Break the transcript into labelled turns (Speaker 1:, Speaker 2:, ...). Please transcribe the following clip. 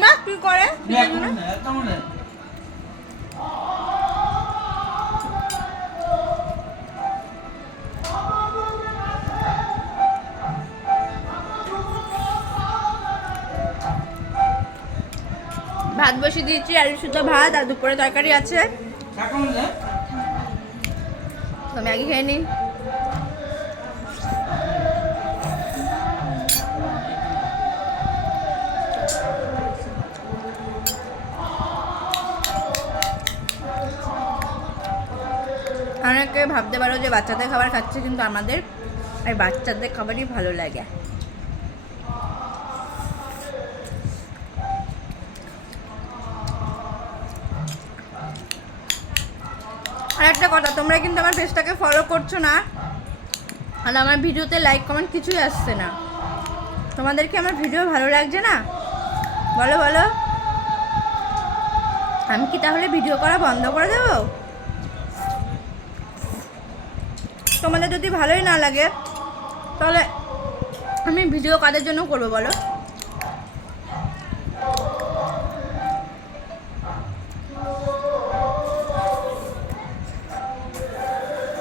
Speaker 1: না কি করে? ভাত বসিয়ে দিয়েছি আলু সুদ্ধ ভাত আর দুপুরে তরকারি আছে। তো ম্যাগি খেয়ে নিই অনেকে ভাবতে পারো যে বাচ্চাদের খাবার খাচ্ছে কিন্তু আমাদের এই বাচ্চাদের খাবারই ভালো লাগে। আর একটা কথা, তোমরা কিন্তু আমার পেজটাকে ফলো করছ না? আর আমার ভিডিওতে লাইক কমেন্ট কিছুই আসছে না। তোমাদের কি আমার ভিডিও ভালো লাগছে না? বলো বলো। আমি কি তাহলে ভিডিও করা বন্ধ করে দেবো? তোমাদের যদি ভালোই না লাগে তাহলে আমি ভিডিও কাদের জন্য করব বলো?